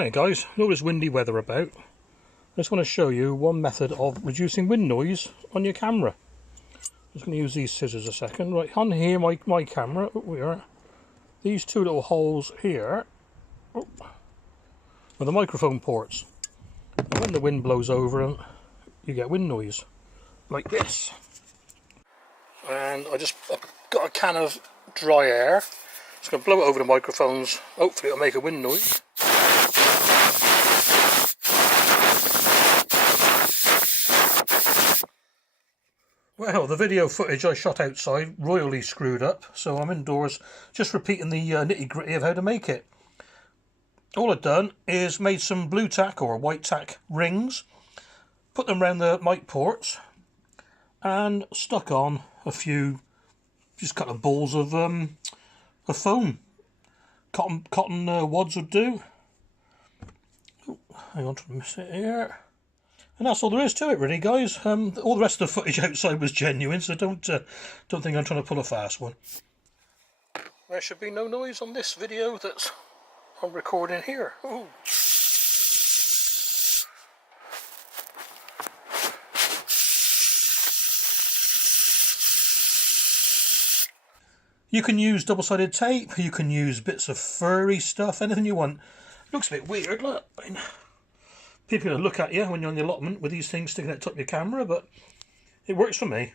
Right guys, all this windy weather about, I just want to show you one method of reducing wind noise on your camera. I'm just going to use these scissors a second. Right, on here my camera, where these two little holes here are the microphone ports. And when the wind blows over them, you get wind noise, like this. And I've got a can of dry air. Just going to blow it over the microphones, hopefully it'll make a wind noise. Well, the video footage I shot outside royally screwed up, so I'm indoors just repeating the nitty-gritty of how to make it. All I've done is made some blue tack or white tack rings, put them around the mic ports, and stuck on a few just kind of balls of foam. Cotton wads would do. Oh, hang on to miss it here. And that's all there is to it, really, guys. All the rest of the footage outside was genuine, so don't think I'm trying to pull a fast one. There should be no noise on this video that I'm recording here. Ooh. You can use double-sided tape, you can use bits of furry stuff, anything you want. It looks a bit weird, look. People are going to look at you when you're on the allotment with these things sticking out the top of your camera, but it works for me.